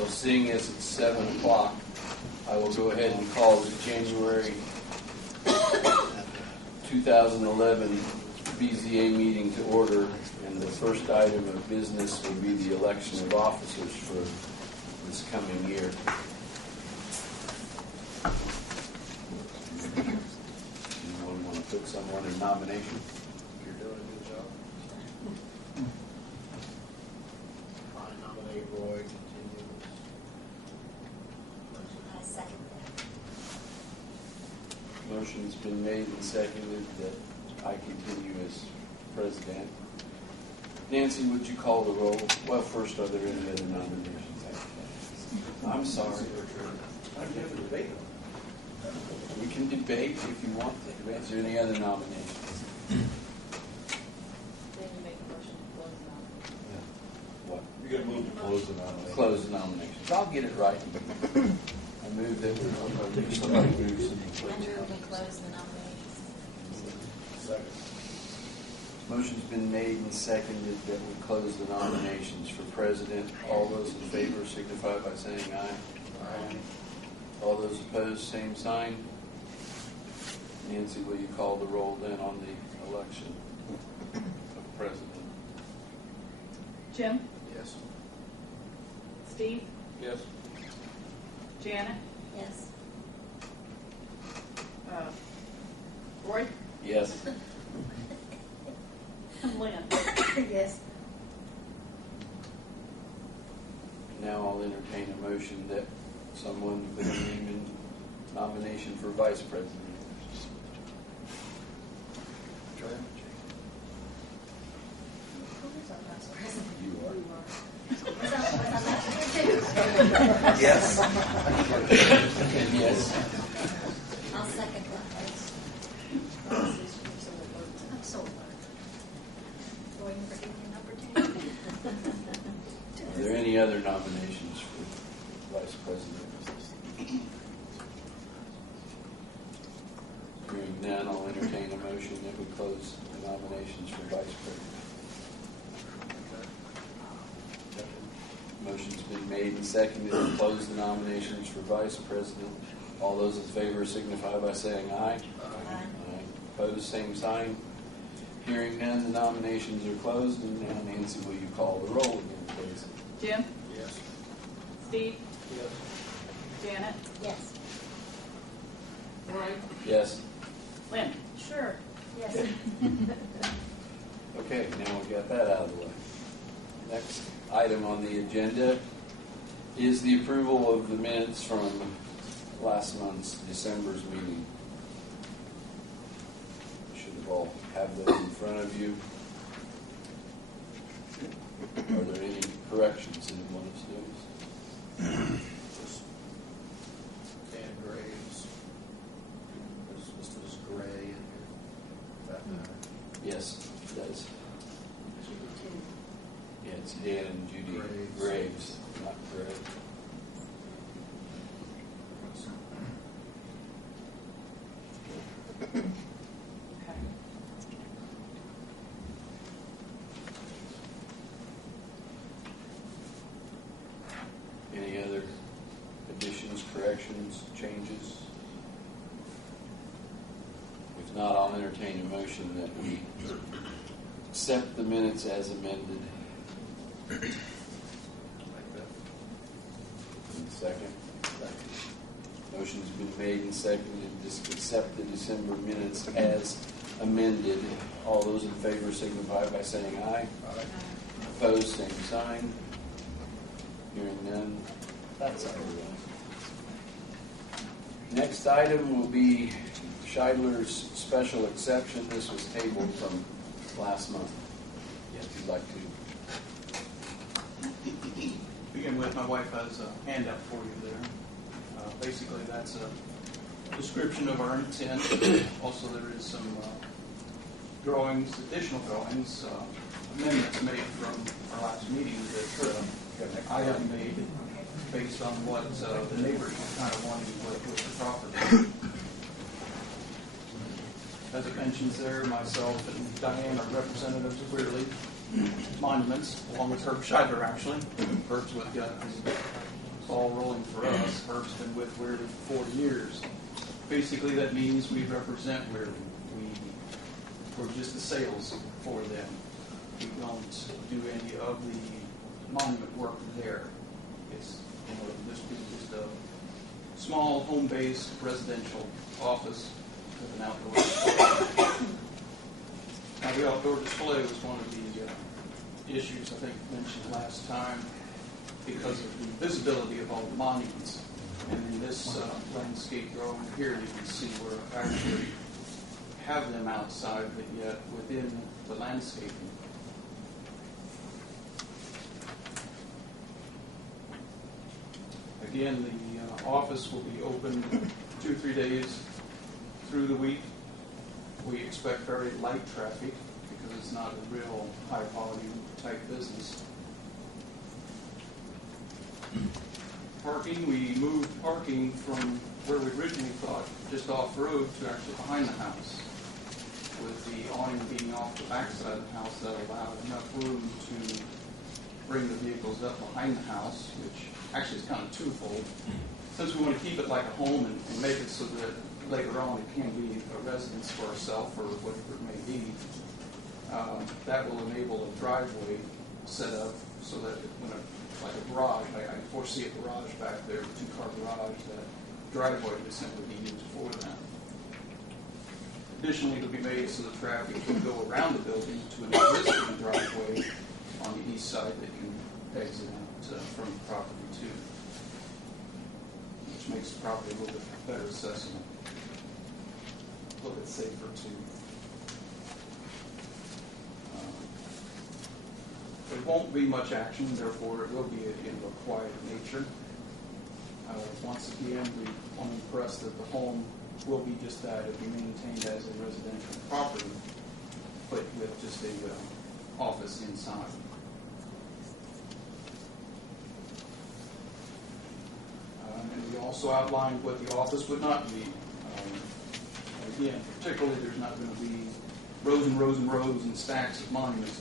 So seeing as it's 7 o'clock, I will go ahead and call the January 2011 BZA meeting to order. And the first item of business will be the election of officers for this coming year. Anyone want to put someone in nomination? You're doing a good job. I nominate Roy continues. I second that. Motion's been made and seconded that I continue as president. Nancy, would you call the roll? Well, first, are there any other nominations? I'm sorry. I can have a debate on We can debate if you want to. Is there any other nominations? Then you make a motion to close the nomination. What? it. You're going to move to close the nomination. Close the nominations. I'll get it right. I move that somebody moves and I move we close the nominations. Second. Motion's been made and seconded that we close the nominations for president. All those in favor signify by saying aye. Aye. All those opposed, same sign. Nancy, will you call the roll then on the election of president? Jim? Yes. Steve? Yes. Janet? Yes. Roy? Yes. Lynn? Yes. Now I'll entertain a motion that someone put a name in nomination for vice president. Who's our vice president? You are. Was I last year too? Yes. Yes. I'll second that. I'm so sorry. Waiting for giving me an opportunity. Are there any other nominations for vice president? Hearing none, I'll entertain a motion that we close the nominations for vice president. Motion's been made and seconded to close the nominations for vice president. All those in favor signify by saying aye. Aye. Opposed, same sign. Hearing none, the nominations are closed. And now, Nancy, will you call the roll again, please? Jim? Yes. Steve? Yes. Janet? Yes. Roy? Yes. Lynn? Sure. Yes. Okay, now we've got that out of the way. Next item on the agenda is the approval of the minutes from last month's December's meeting. You should have all have those in front of you. Are there any corrections anyone has noticed? Dan Graves. This is Gray in here. That matter. Yes, it does. Yeah, it's Dan and Judy Graves, not Gray. Okay. Any other additions, corrections, changes? If not, I'll entertain a motion that we accept the minutes as amended. Second. Motion's been made and seconded to accept the December minutes as amended. All those in favor signify by saying aye. Aye. Opposed, same sign. Hearing none, that's everyone. Next item will be Scheidler's special exception. This was tabled from last month. If you'd like to. Begin with, my wife has a handout for you there. Basically, that's a description of our intent. Also, there is some drawings, additional drawings, amendments made from our last meeting that I have made based on what the neighbors were kind of wanting with the property. As it mentions there, myself and Diane are representatives of Weirley Monuments, along with Herb Scheidler, actually. Herb's with guns. ball rolling for us. Herb's been with Weirly for 40 years. Basically, that means we represent Weirly. We're just the sales for them. We don't do any of the monument work there. It's, this is just a small home-based residential office with an outdoor display. Now, the outdoor display was one of the issues I think mentioned last time because of the visibility of all the monuments. And in this landscape drawing here, you can see where I actually have them outside, but yet within the landscaping. Again, the office will be open 2 or 3 days through the week. We expect very light traffic because it's not a real high volume type business. Parking, we moved parking from where we originally thought just off road to actually behind the house. With the awning being off the backside of the house, that allowed enough room to bring the vehicles up behind the house, which actually is kind of twofold. Since we want to keep it like a home and make it so that later on it can be a residence for ourselves or whatever it may be, that will enable a driveway set up so that when like a garage, I foresee a garage back there, a 2-car garage, that driveway would simply be used for that. Additionally, it will be made so the traffic can go around the building to an existing driveway on the east side that can exit out from the property too, which makes the property a little bit better accessible, a little bit safer too. There won't be much action, therefore it will be in a quiet nature. Once again, we want to impress that the home will be just that. It will be maintained as a residential property, but with just a office inside. And we also outlined what the office would not be. Again, particularly, there's not going to be rows and rows and rows and stacks of monuments,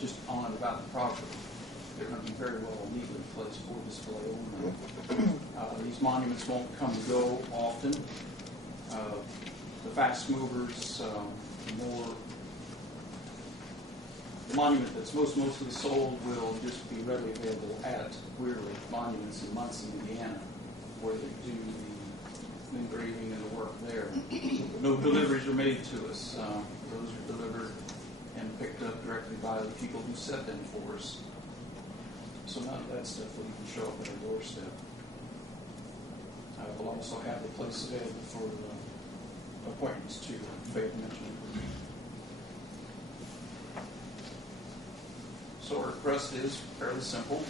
just on and about the property. They're going to be very well neatly placed for display only. These monuments won't come and go often. The fast movers, the monument that's mostly sold will just be readily available at Weirly Monuments in Muncie, Indiana, where they do the engraving and the work there. No deliveries are made to us. Those are delivered and picked up directly by the people who set them for us. So none of that stuff will even show up at our doorstep. We'll also have the place available for appointments too, Faith mentioned. So our request is fairly simple.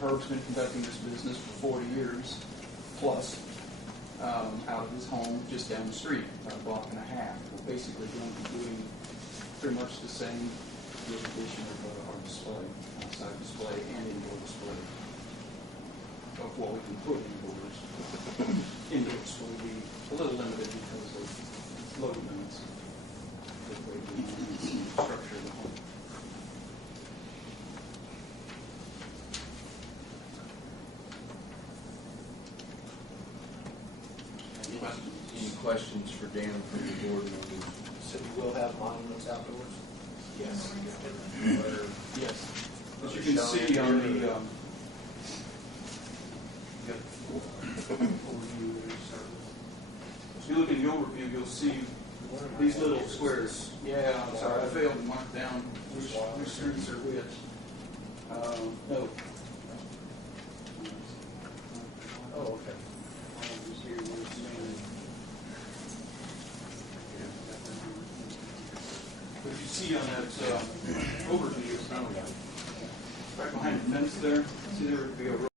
Herb's been conducting this business for 40 years plus out of his home just down the street, about a block and a half. We're basically going to be doing pretty much the same with the addition of our display, outside display and indoor display of what we can put indoors. Indoors will be a little limited because of load limits, the way we structure the home. Any questions? Any questions for Dan from the board members? So you will have monuments outdoors? Yes. Yes. As you can see on the if you look in the overview, you'll see these little squares. Yeah, I'm sorry, I failed to mark down which streets are which. No. Oh, okay. What you see on that overview, right behind the fence there, see there would be a